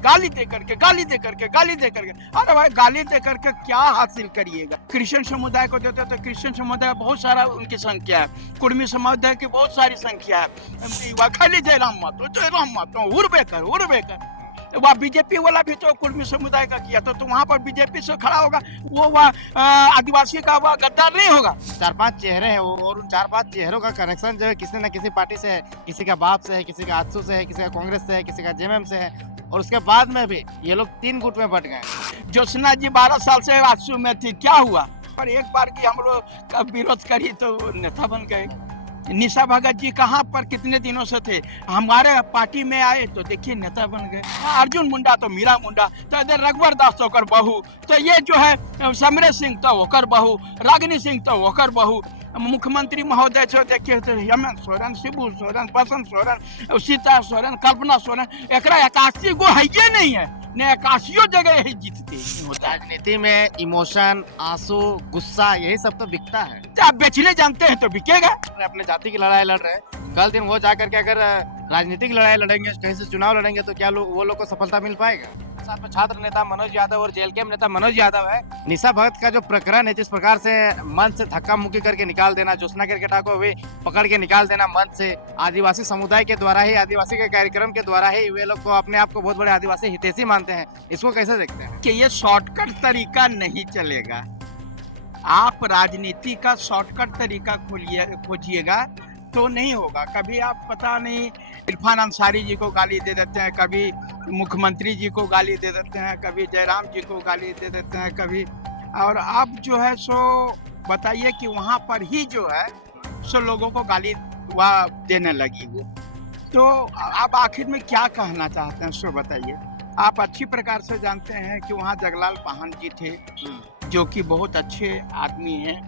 गाली दे करके गाली दे करके गाली दे करके। अरे भाई गाली दे करके क्या हासिल करिएगा? क्रिश्चियन समुदाय को देते तो क्रिश्चियन समुदाय बहुत सारा उनकी संख्या है, कुर्मी समुदाय की बहुत सारी संख्या है, खाली जयराम मातो उड़बे कर। वह बीजेपी वाला भी तो कुर्मी समुदाय का किया तो वहां पर बीजेपी से खड़ा होगा, वो वह आदिवासी का वह गद्दार नहीं होगा। 4-5 चेहरे हैं वो, और उन 4-5 चेहरों का कनेक्शन जो है किसी न किसी पार्टी से है, किसी का बाप से है, किसी का आजसू से है, किसी का कांग्रेस से है, किसी का जेएमएम से है, और उसके बाद में भी ये लोग 3 गुट में बट गए। ज्योत्सना जी 12 साल से आजसू में थी, क्या हुआ? पर एक बार की हम लोग का विरोध करी तो नेता बन गए। निशा भगत जी कहाँ पर कितने दिनों से थे, हमारे पार्टी में आए तो देखिए नेता बन गए। अर्जुन मुंडा तो मीरा मुंडा, तो इधर रघुवर दास तो ओकर बहू, तो ये जो है समरेश सिंह तो ओकर बहू, रागिनी सिंह तो ओकर बहू, मुख्यमंत्री महोदय जो देखिए तो हेमंत सोरेन, शिबू सोरेन, बसंत सोरेन, सीता सोरेन, कल्पना सोरेन, एकरा 81 गो है ये नहीं है ने 81 जगह यही जीतते होता है। राजनीति में इमोशन, आंसू, गुस्सा यही सब तो बिकता है। आप बेचने जानते हैं तो बिकेगा। अपने जाति की लड़ाई लड़ रहे हैं, कल दिन वो जाकर के अगर राजनीतिक लड़ाई लड़ेंगे, कहीं से चुनाव लड़ेंगे तो क्या वो लोग को सफलता मिल पाएगा? साथ में छात्र नेता मनोज यादव और जेएलके नेता मनोज यादव है। निशा भगत का जो प्रकरण है, जिस प्रकार से मंच से धक्का मुक्की करके निकाल देना, ज्योत्सना केरकेटा को भी पकड़ के निकाल देना मंच से, आदिवासी समुदाय के द्वारा ही, आदिवासी के कार्यक्रम के द्वारा ही वे लोग को अपने आप को बहुत बड़े आदिवासी हितैषी मानते हैं, इसको कैसे देखते हैं? कि ये शॉर्टकट तरीका नहीं चलेगा। आप राजनीति का शॉर्टकट तरीका खोजिएगा तो नहीं होगा। कभी आप पता नहीं इरफान अंसारी जी को गाली दे देते हैं, कभी मुख्यमंत्री जी को गाली दे देते हैं, कभी जयराम जी को गाली दे देते हैं, कभी, और अब जो है सो बताइए कि वहाँ पर ही जो है सो लोगों को गाली वह देने लगी वो। तो आप आखिर में क्या कहना चाहते हैं सो बताइए। आप अच्छी प्रकार से जानते हैं कि वहाँ जगलाल पाहन जी थे जो कि बहुत अच्छे आदमी हैं,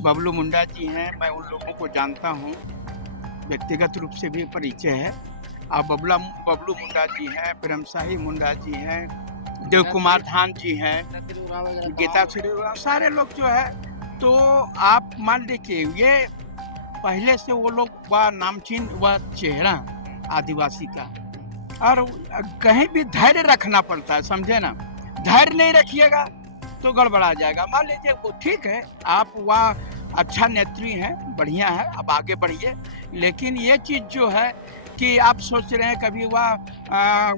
बबलू मुंडा जी हैं, मैं उन लोगों को जानता हूँ, व्यक्तिगत रूप से भी परिचय है। और बबलू मुंडा जी हैं, प्रेमशाही मुंडा जी हैं, देव कुमार धान जी हैं, गीता श्री, सारे लोग जो है। तो आप मान लीजिए ये पहले से वो लोग वह नामचीन वह चेहरा आदिवासी का, और कहीं भी धैर्य रखना पड़ता है, समझे ना। धैर्य नहीं रखिएगा तो गड़बड़ा जाएगा। मान लीजिए वो ठीक है, आप वह अच्छा नेत्री हैं, बढ़िया है, अब आगे बढ़िए, लेकिन ये चीज़ जो है कि आप सोच रहे हैं कभी वह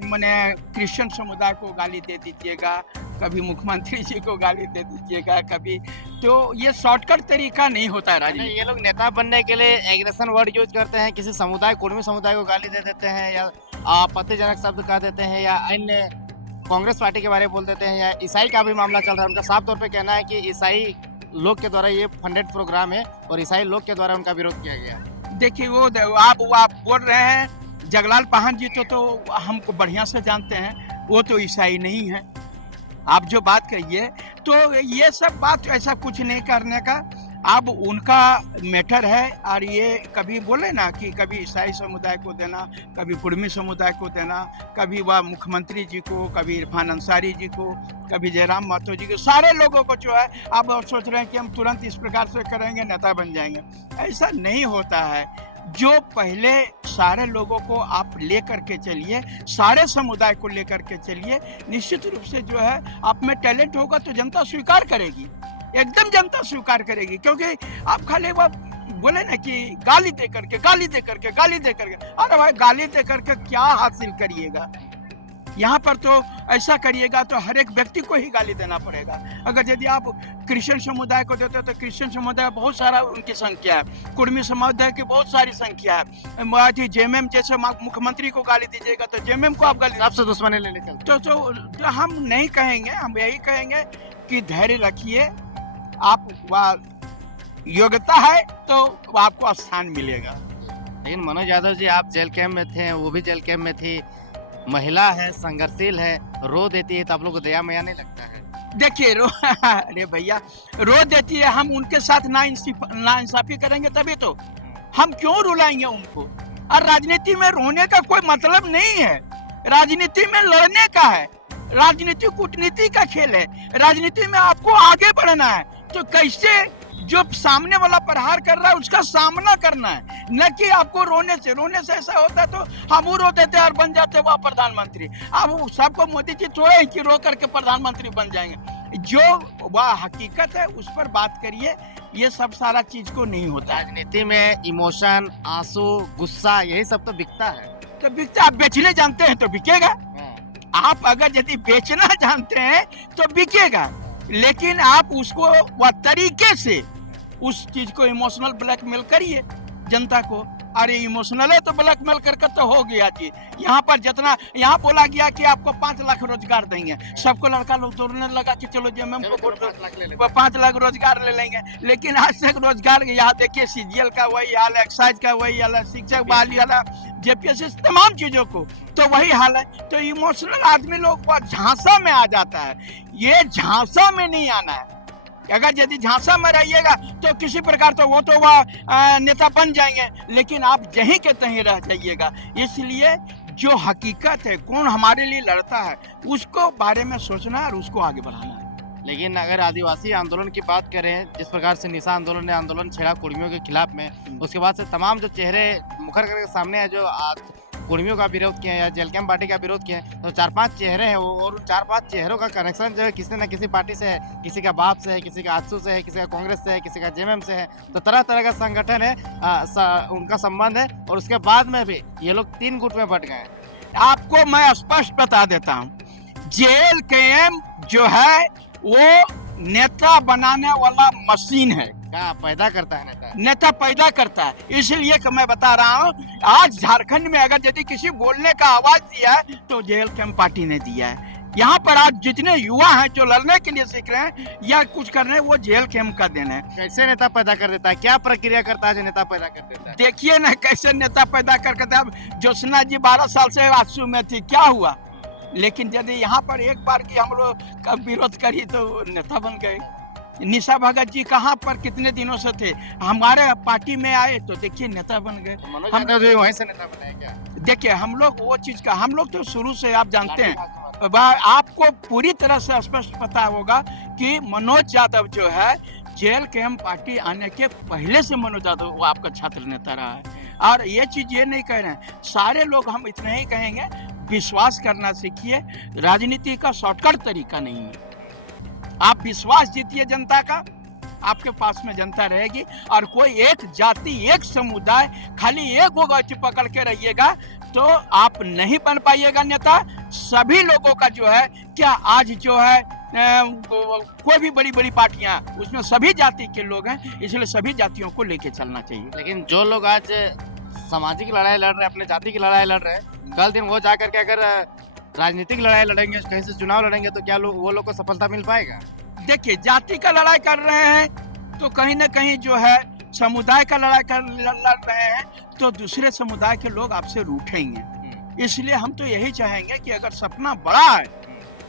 मैंने क्रिश्चियन समुदाय को गाली दे दीजिएगा, कभी मुख्यमंत्री जी को गाली दे दीजिएगा, कभी, तो ये शॉर्टकट तरीका नहीं होता है राजनीति। ये लोग नेता बनने के लिए एग्रेशन वर्ड यूज करते हैं, किसी समुदाय, कुर्मी समुदाय को गाली दे देते हैं, या आपत्तिजनक शब्द कह देते हैं, या अन्य कांग्रेस पार्टी के बारे में बोल देते हैं, या ईसाई का भी मामला चल रहा है। उनका साफ तौर पे कहना है कि ईसाई लोग के द्वारा ये फंडेड प्रोग्राम है और ईसाई लोग के द्वारा उनका विरोध किया गया। देखिए वो आप बोल रहे हैं जगलाल पाहन जी तो हमको बढ़िया से जानते हैं, वो तो ईसाई नहीं है। आप जो बात कहिए तो ये सब बात ऐसा कुछ नहीं करने का, अब उनका मैटर है। और ये कभी बोले ना कि कभी ईसाई समुदाय को देना, कभी कुर्मी समुदाय को देना, कभी वह मुख्यमंत्री जी को, कभी इरफान अंसारी जी को, कभी जयराम मातो जी को, सारे लोगों को जो है आप सोच रहे हैं कि हम तुरंत इस प्रकार से करेंगे नेता बन जाएंगे। ऐसा नहीं होता है। जो पहले सारे लोगों को आप ले करके चलिए, सारे समुदाय को लेकर के चलिए, निश्चित रूप से जो है आप में टैलेंट होगा तो जनता स्वीकार करेगी, एकदम जनता स्वीकार करेगी। क्योंकि आप खाली वो बोले ना कि गाली दे करके गाली दे करके गाली दे करके, अरे भाई गाली दे करके क्या हासिल करिएगा? यहाँ पर तो ऐसा करिएगा तो हर एक व्यक्ति को ही गाली देना पड़ेगा। अगर यदि आप क्रिश्चियन समुदाय को देते हो तो क्रिश्चियन समुदाय बहुत सारा उनकी संख्या है, कुर्मी समुदाय की बहुत सारी संख्या है, जेएमएम जैसे मुख्यमंत्री को गाली दीजिएगा तो जेएमएम को आप गाली आपसे दुश्मनी लेने चलते तो हम नहीं कहेंगे, हम यही कहेंगे कि धैर्य रखिए, आप योग्यता है तो आपको स्थान मिलेगा। लेकिन मनोज यादव जी, आप जेल कैंप में थे, वो भी जेल कैंप में थी, महिला है, संघर्षशील है, रो देती है तो आप लोग को दया मया नहीं लगता है? देखिए अरे भैया, रो देती है, हम उनके साथ नाइंसाफी करेंगे तभी तो, हम क्यों रुलाएंगे उनको? और राजनीति में रोने का कोई मतलब नहीं है, राजनीति में लड़ने का है, राजनीति कूटनीति का खेल है, राजनीति में आपको आगे बढ़ना है। तो कैसे जो सामने वाला प्रहार कर रहा है उसका सामना करना है, न कि आपको रोने से ऐसा होता है तो हम रो देते और बन जाते वह प्रधानमंत्री। अब सबको मोदी जी थोड़े ही कि रो करके प्रधानमंत्री बन जाएंगे, जो वह हकीकत है उस पर बात करिए। ये सब सारा चीज को नहीं होता है। राजनीति में इमोशन, आंसू, गुस्सा यही सब तो बिकता है। तो बिकता, आप बेचने जानते हैं तो बिकेगा। आप अगर यदि बेचना जानते हैं तो बिकेगा, लेकिन आप उसको वह तरीके से उस चीज को इमोशनल ब्लैकमेल करिए जनता को। अरे इमोशनल है तो ब्लैकमेल करके तो हो गया जी। यहाँ पर जितना यहाँ बोला गया कि आपको 5 लाख रोजगार देंगे, सबको लड़का लोग दौड़ने लगा कि चलो जी हम 5 लाख रोजगार ले लेंगे, लेकिन आज तक रोजगार यहाँ देखिए सीजीएल का वही हाल है, एक्साइज का वही हाल है, शिक्षक बहाली वाला, जेपीएससी तमाम चीजों को तो वही हाल है। तो इमोशनल आदमी लोग झांसा में आ जाता है, ये झांसा में नहीं आना है। अगर यदि झांसा में रहिएगा तो किसी प्रकार तो वह नेता बन जाएंगे, लेकिन आप जहीं के तहीं रह जाइएगा। इसलिए जो हकीकत है, कौन हमारे लिए लड़ता है, उसको बारे में सोचना और उसको आगे बढ़ाना है। लेकिन अगर आदिवासी आंदोलन की बात करें, जिस प्रकार से निशा आंदोलन ने आंदोलन छेड़ा कुर्मियों के खिलाफ में, उसके बाद से तमाम जो चेहरे मुखर करके सामने है, जो कुर्मियों का विरोध किए या जेल कैंप पार्टी का विरोध किए, तो 4-5 चेहरे हैं वो, और उन 4-5 चेहरों का कनेक्शन जो है किसी न किसी पार्टी से है, किसी का बाप से है, किसी का आजसू से है, किसी का कांग्रेस से है, किसी का जेएमएम से है। तो तरह तरह का संगठन है, उनका संबंध है, और उसके बाद में भी ये लोग 3 गुट में बट गए। आपको मैं स्पष्ट बता देता हूँ, जेल कैंप जो है वो नेता बनाने वाला मशीन है। क्या पैदा करता है नेता पैदा करता है। इसलिए कि मैं बता रहा हूँ, आज झारखंड में अगर यदि किसी बोलने का आवाज दिया है तो जेल कैंप पार्टी ने दिया है। यहाँ पर आज जितने युवा हैं जो लड़ने के लिए सीख रहे हैं या कुछ कर रहे हैं, वो जेल कैंप का देन है। कैसे नेता पैदा कर देता है, क्या प्रक्रिया करता है जो नेता पैदा कर देता है? देखिए ना कैसे नेता पैदा कर देता है। अब ज्योत्सना जी 12 साल से आजसू में थी, क्या हुआ? लेकिन यदि यहाँ पर एक बार की हम लोग का विरोध करी तो नेता बन गए। निशा भगत जी कहाँ पर कितने दिनों से थे, हमारे पार्टी में आए तो देखिए नेता बन गए। हम वहीं से नेता बने क्या? देखिए हम लोग वो चीज का, हम लोग तो शुरू से आप जानते हैं, आपको पूरी तरह से स्पष्ट पता होगा कि मनोज यादव जो है जेल कैंप पार्टी आने के पहले से मनोज यादव वो आपका छात्र नेता रहा है। और ये चीज ये नहीं कह रहे हैं सारे लोग, हम इतना ही कहेंगे विश्वास करना सीखिए। राजनीति का शॉर्टकट तरीका नहीं है। आप विश्वास जीतिए जनता का, आपके पास में जनता रहेगी। और कोई एक जाति, एक समुदाय, खाली एक होगा पकड़ के रहिएगा तो आप नहीं बन पाइएगा नेता। सभी लोगों का जो है, क्या आज जो है कोई भी बड़ी बड़ी पार्टियां, उसमें सभी जाति के लोग हैं, इसलिए सभी जातियों को लेके चलना चाहिए। लेकिन जो लोग आज सामाजिक लड़ाई लड़ रहे हैं, अपने जाति की लड़ाई लड़ रहे हैं, कल दिन वो जाकर के अगर राजनीतिक लड़ाई लड़ेंगे, क्या से चुनाव लड़ेंगे, तो क्या वो लोग को सफलता मिल पाएगा? देखिए जाति का लड़ाई कर रहे हैं तो कहीं ना कहीं जो है समुदाय का लड़ाई लड़ रहे हैं तो दूसरे समुदाय के लोग आपसे रूठेंगे। इसलिए हम तो यही चाहेंगे कि अगर सपना बड़ा है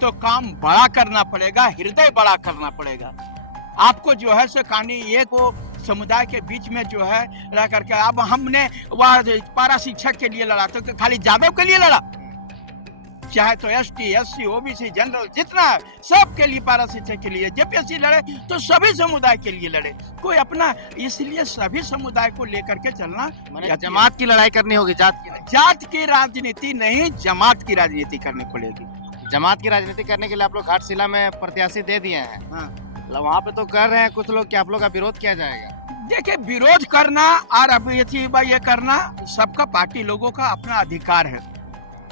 तो काम बड़ा करना पड़ेगा, हृदय बड़ा करना पड़ेगा। आपको जो है सो कहानी एक वो समुदाय के बीच में जो है रह करके, अब हमने वह पारा शिक्षक के लिए लड़ा तो खाली यादव के लिए लड़ा, चाहे तो एसटी, एससी, ओबीसी, जनरल जितना है सबके लिए, पारा शिक्षक के लिए जेपीएससी लड़े तो सभी समुदाय के लिए लड़े, कोई अपना। इसलिए सभी समुदाय को लेकर के चलना, जमात की लड़ाई करनी होगी, जात की राजनीति नहीं, जमात की राजनीति करनी पड़ेगी। जमात की राजनीति करने के लिए आप लोग घाटशिला में प्रत्याशी दे दिए हैं। हाँ। वहाँ पे तो कर रहे हैं कुछ लोग कि आप लोग का विरोध किया जाएगा। देखिए विरोध करना और अब ये करना सबका, पार्टी लोगों का अपना अधिकार है,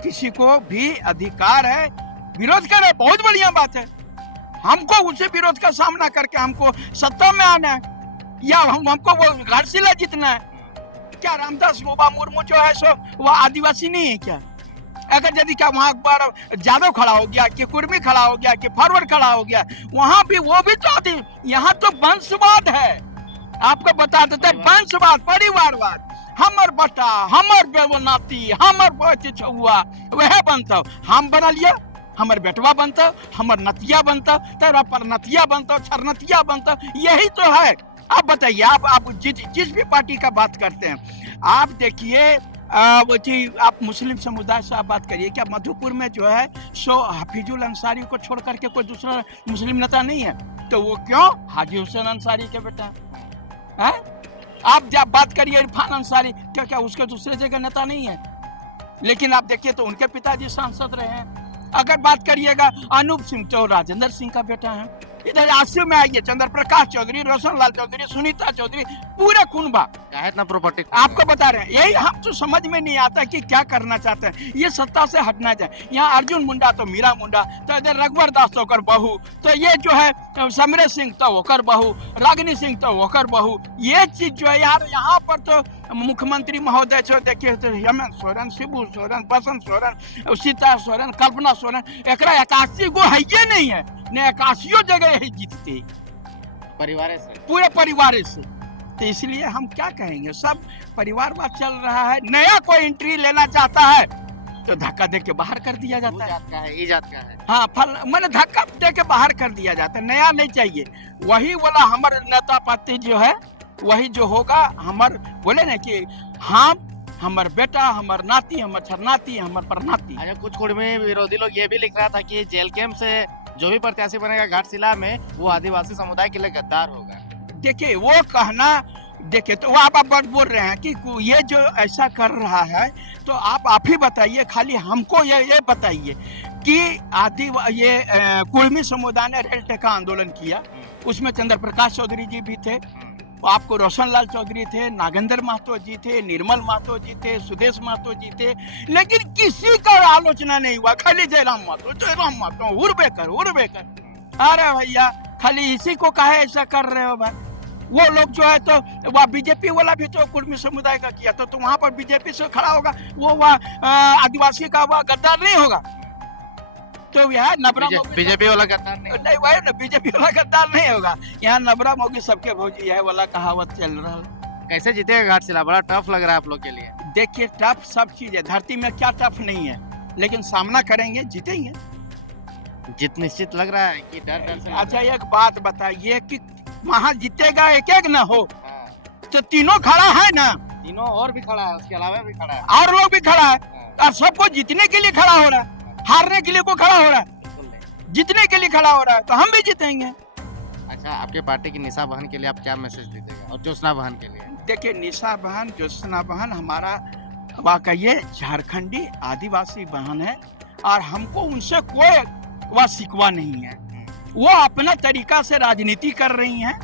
किसी को भी अधिकार है विरोध करे, बहुत बढ़िया बात है। हमको उसे विरोध का सामना करके हमको सत्ता में आना है या हमको वो घाटशिला जीतना है। क्या रामदास मोबा मुर्मू जो है सो वह आदिवासी नहीं है क्या? अगर यदि क्या वहाँ पर यादव खड़ा हो गया कि कुर्मी खड़ा हो गया कि फॉरवर्ड खड़ा हो गया, वहाँ भी वो भी तो आती। यहाँ तो वंशवाद है, आपको बता देते वंशवाद, परिवारवाद, हमर बटा, हमर बेवनाती, हमर बच छुआ, वह बनता हम बना लिया, हमर बेटवा बनता, हमर नतिया बनता, तेरा पर नतिया बनता, छरनतिया बनता, यही तो है। आप बताइए, आप जिस भी पार्टी का बात करते हैं, आप देखिए आप मुस्लिम समुदाय से आप बात करिए, क्या मधुपुर में जो है सो हफीजुल अंसारी को छोड़ करके कोई दूसरा मुस्लिम नेता नहीं है? तो वो क्यों हाजी हुसैन अंसारी के बेटा है? आप जब बात करिए इरफान अंसारी, क्या क्या उसके दूसरे जगह नेता नहीं है? लेकिन आप देखिए तो उनके पिताजी सांसद रहे हैं। अगर बात करिएगा अनूप सिंह तो राजेंद्र सिंह का बेटा है। इधर आसिफ में आइए, चंद्र प्रकाश चौधरी, रोशन लाल चौधरी, सुनीता चौधरी, पूरे कुनबा क्या है इतना प्रॉपर्टी आपको बता रहे हैं। यही हम तो समझ में नहीं आता कि क्या करना चाहते हैं। ये सत्ता से हटना चाहिए। यहाँ अर्जुन मुंडा तो मीरा मुंडा, तो इधर रघुवर दास तो होकर बहू, तो ये जो है समरे सिंह तो होकर बहू, रागिनी सिंह तो होकर बहू। ये चीज जो है यार, यहाँ पर तो मुख्यमंत्री महोदय जो देखिए तो हेमंत सोरेन, शिबू सोरेन, बसंत सोरेन, सीता सोरेन, कल्पना सोरेन, एक 81 गो है ये नहीं है ने 81 जगह यही जीतते परिवार से, पूरे परिवार से। तो इसलिए हम क्या कहेंगे, सब परिवारवाद चल रहा है। नया कोई एंट्री लेना चाहता है तो धक्का दे के बाहर कर दिया जाता है। जात का है, ई जात का है। हाँ, फल मैंने धक्का दे के बाहर कर दिया जाता है। नया नहीं चाहिए। वही वाला हमारे नेता पार्टी जो है वही जो होगा, हमार बोले ना कि हम हमार बेटा, हमार नाती, हमार छरनाती, हमार परनाती। अच्छा, कुछ कुर्मी विरोधी लोग ये भी लिख रहा था कि जेल कैंप से जो भी प्रत्याशी बनेगा घाटशिला में वो आदिवासी समुदाय के लिए गद्दार होगा। देखिए वो कहना, देखिए तो वो आप बोल रहे हैं कि ये जो ऐसा कर रहा है, तो आप ही बताइए, खाली हमको ये बताइए कि ये कुर्मी समुदाय ने रेल टेका आंदोलन किया, उसमें चंद्र प्रकाश चौधरी जी भी थे, आपको रोशन लाल चौधरी थे, नागेंद्र महतो जी थे, निर्मल महतो जी थे, सुदेश महतो जी थे, लेकिन किसी का आलोचना नहीं हुआ। खाली जयराम महतो उर्बेकर। अरे भैया, खाली इसी को काहे ऐसा कर रहे हो भाई? वो लोग जो है तो वह बीजेपी वाला भी तो कुर्मी समुदाय का किया, तो वहां पर बीजेपी से खड़ा होगा, वो वह आदिवासी का वह गद्दार नहीं होगा। तो यह नबरा बीजेपी वाला गद्दार नहीं वही ना, बीजेपी वाला गद्दार नहीं होगा। यहाँ नबरा मोगी सबके भौजी है वाला कहावत चल रहा है। कैसे जीतेगा घाटशिला? बड़ा टफ लग रहा है आप लोग के लिए। देखिए टफ सब चीज है, धरती में क्या टफ नहीं है, लेकिन सामना करेंगे, जीतेंगे। जीत निश्चित लग रहा है कि डर से? अच्छा, एक बात बताइए कि वहाँ जीतेगा एक एक ना हो, तो तीनों खड़ा है ना, तीनों और भी खड़ा है, उसके अलावा भी खड़ा है, और लोग भी खड़ा है, और सबको जीतने के लिए खड़ा हो रहा है, हारने के लिए को खड़ा हो रहा है, जीतने के लिए खड़ा हो रहा है, तो हम भी जीतेंगे। अच्छा, आपके पार्टी की निशा बहन के लिए आप क्या मैसेज दीजिएगा, और ज्योत्सना बहन के लिए? देखिए, निशा बहन, ज्योत्सना बहन हमारा वाकई झारखंडी आदिवासी बहन है, और हमको उनसे कोई वह शिकवा नहीं है। वो अपना तरीका से राजनीति कर रही हैं,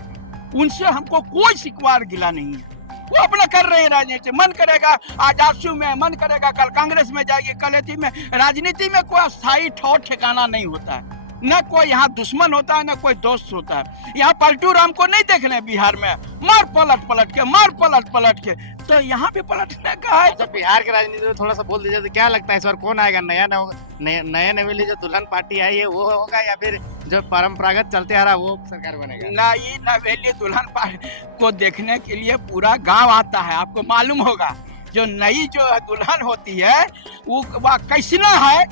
उनसे हमको कोई शिकवा गिला नहीं है। वो अपना कर रहे हैं राजनीति, मन करेगा आज आजसू में, मन करेगा कल कांग्रेस में जाएगी, कल एथी में। राजनीति में कोई स्थायी ठौर ठिकाना नहीं होता है, न कोई यहाँ दुश्मन होता है, न कोई दोस्त होता है। यहाँ पलटू राम को नहीं देख रहे बिहार में, मार पलट के, तो यहाँ भी पलटने का है। अच्छा, बिहार की राजनीति में थोड़ा सा बोल दीजिए, तो क्या लगता है इस बार कौन आएगा? नया नवेली जो दुल्हन पार्टी आई है वो होगा, या फिर जो परंपरागत चलते आ रहा वो सरकार बनेगा? नई नवेली दुल्हन पार्टी को देखने के लिए पूरा गांव आता है, आपको मालूम होगा। जो नई जो दुल्हन होती है वो कैसना है,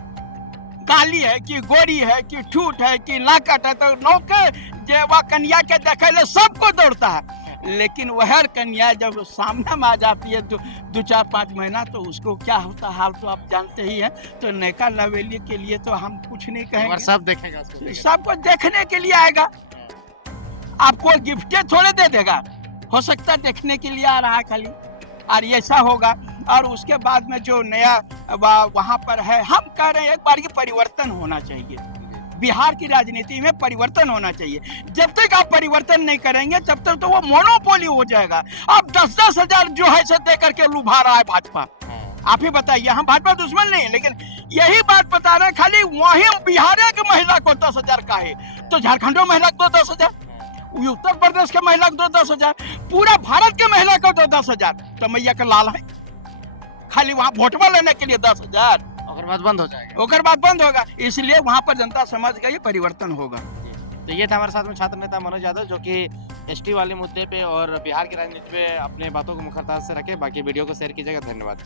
काली है कि गोरी है कि ठूठ है कि लाकट है, तो नौके जो वह कन्या के देखे ले सबको दौड़ता है। लेकिन वह कन्या जब सामने में आ जाती है 2-4-5 महीना, तो उसको क्या होता हाल तो आप जानते ही हैं। तो नैका नवेली के लिए तो हम कुछ नहीं कहेंगे, सब देखेगा, सबको देखने के लिए आएगा। आपको गिफ्टें थोड़े दे देगा, हो सकता है देखने के लिए आ रहा है खाली, और ऐसा होगा। और उसके बाद में जो नया वहाँ पर है, हम कह रहे हैं एक बार ये परिवर्तन होना चाहिए, बिहार की राजनीति में परिवर्तन होना चाहिए। जब तक आप परिवर्तन नहीं करेंगे तब तक तो वो मोनोपोली हो जाएगा। अब 10-10 हजार जो है से दे करके लुभा रहा है भाजपा। आप ही बताइए, हम भाजपा दुश्मन नहीं है, लेकिन यही बात बता रहे हैं, खाली वही बिहार की महिला को 10 हजार का है, तो झारखंड में महिला को 10 हजार, उत्तर प्रदेश के महिला को 10 हजार, पूरा भारत के महिला को 10 हजार, तो मैया का लाल है। खाली वहाँ वोटवा लेने के लिए 10 हजार, ओकर बाद बंद हो जाएगा, ओकर बाद बंद होगा। इसलिए वहाँ पर जनता समझ गई परिवर्तन होगा। तो ये था हमारे साथ में छात्र नेता मनोज यादव, जो कि एसटी वाले मुद्दे पे और बिहार की राजनीति पे अपने बातों को मुखरता से रखे। बाकी वीडियो को शेयर कीजिएगा। धन्यवाद।